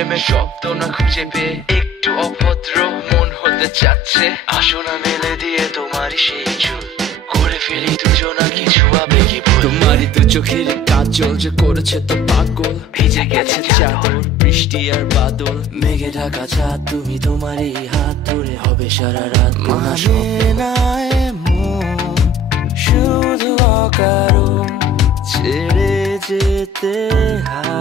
প্রেমের শব্দ না খুঁজে পেয়ে একটু অভদ্র মন হতে চাচ্ছে। আসো না মেলে দিয়ে তোমারই সেই চুল, করে ফেলি দুজনা কিছু আবেগী ভুল। তোমারই দু চোখের কাজল যে করেছে তো পাগল, ভিজে গেছে চাদর বৃষ্টি আর বাদল, মেঘে ঢাকা চাঁদ তুমি তোমারই হাত ধরে হবে সারা রাত। মানে না এমন শুধু অকারণ ছেড়ে যেতে